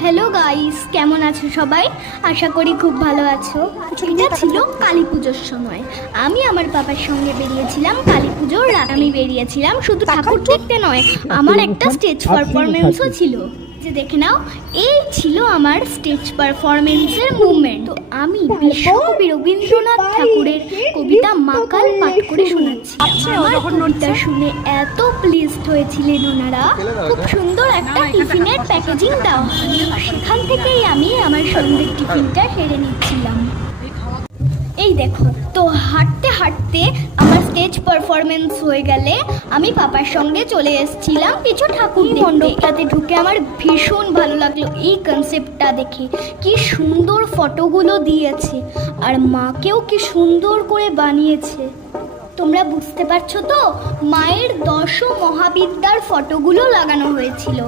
Hello guys, কেমন আছো সবাই? আশা করি খুব ভালো আছো। এটা ছিল কালী পুজোর সময়। আমি আমার বাবার সঙ্গে বেরিয়েছিলাম কালী পুজোর রাতে। আমি বেরিয়েছিলাম শুধু ঠাকুর দেখতে নয়, আমার একটা স্টেজ পারফরমেন্সও ছিল। যে দেখে নাও, এই ছিল আমার স্টেজ পারফরমেন্সের মুভমেন্ট। তো আমি বিশ্বকবি রবীন্দ্রনাথ ঠাকুরের কবিতা মাকাল পাঠ করে শোনাচ্ছি। আমার কবিতা শুনে এত প্লিজড হয়েছিলেন ওনারা। খুব সুন্দর একটা টিফিনের প্যাকেজিং দেওয়া হয়, সেখান থেকেই আমি আমার সন্ধ্যের টিফিনটা সেরে নিচ্ছিলাম। এই দেখো তো, হাঁটতে হাঁটতে আমার স্টেজ পারফরমেন্স হয়ে গেলে আমি পাপার সঙ্গে চলে এসেছিলাম কিছু ঠাকুর মণ্ডপটাতে ঢুকে। আমার ভীষণ ভালো লাগলো এই কনসেপ্টটা দেখে। কি সুন্দর ফটোগুলো দিয়েছে, আর মাকেও কি সুন্দর করে বানিয়েছে। তোমরা বুঝতে পারছো তো, মায়ের 10 মহাবিদ্যার ফটোগুলো লাগানো হয়েছিল।